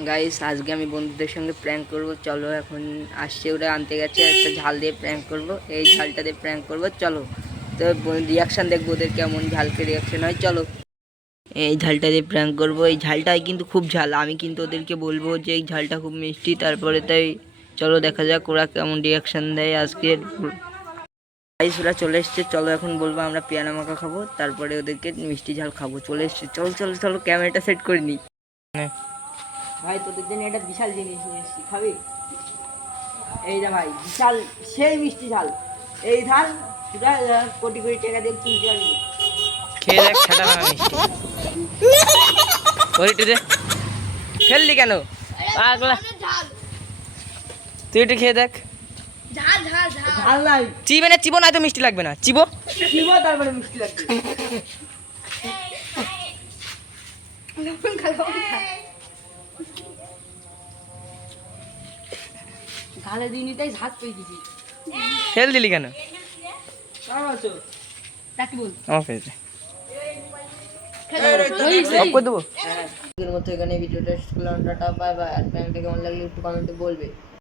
Guys আজকে আমি বন্ধুদের সঙ্গে প্র্যাঙ্ক করব। চলো এখন আসছে, ওরা আনতে গেছে, একটা ঝাল দিয়ে প্র্যাঙ্ক করব। এই ঝালটা দিয়ে প্র্যাঙ্ক করব, চলো। তো রিয়াকশান দেখবো ওদের কেমন ঝালকে রিয়াকশান হয়, চলো। এই ঝালটা দিয়ে প্র্যাঙ্ক করব। এই ঝালটা কিন্তু খুব ঝাল, আমি কিন্তু ওদেরকে বলবো যে এই ঝালটা খুব মিষ্টি, তারপরে তাই চলো দেখা যাক ওরা কেমন রিয়াকশান দেয় আজকে। গাইস ওরা চলে এসছে, চলো এখন বলবো আমরা পেয়ারা মাখা খাবো, তারপরে ওদেরকে মিষ্টি ঝাল খাবো। চলে এসছে, চলো চলো চলো, ক্যামেরাটা সেট করে নিই। ভাই তোদের জন্য একটা বিশাল জিনিস নিয়ে এসেছি, খাবি? এই না ভাই, বিশাল সেই মিষ্টি ঝাল। এই ঝাল পুরা কোটি কোটি টাকা দিয়ে কিনতে পারবি। খেয়ে দেখ, ছাটা ভাঙা মিষ্টি। ওই একটু দে। ফেললি কেন পাগলা? তুই একটু খেয়ে দেখ। ঝাল নাই, চিবে না, চিবো না, তো মিষ্টি লাগবে না, চিবো। চিবো তারপরে মিষ্টি লাগবে। গালে দিইনি তাই ঝাঁক পেয়ে দিছি। ফেল দিলি কেন? কেমন আছো? তাকে বল আমার ফেল দে। অফ করে দেবো। হ্যাঁ, এখানে ভিডিওটা শেষ করলাম। Tata, bye bye. আর প্র্যাঙ্কটা কেমন লাগলো একটু কমেন্টে বলবে।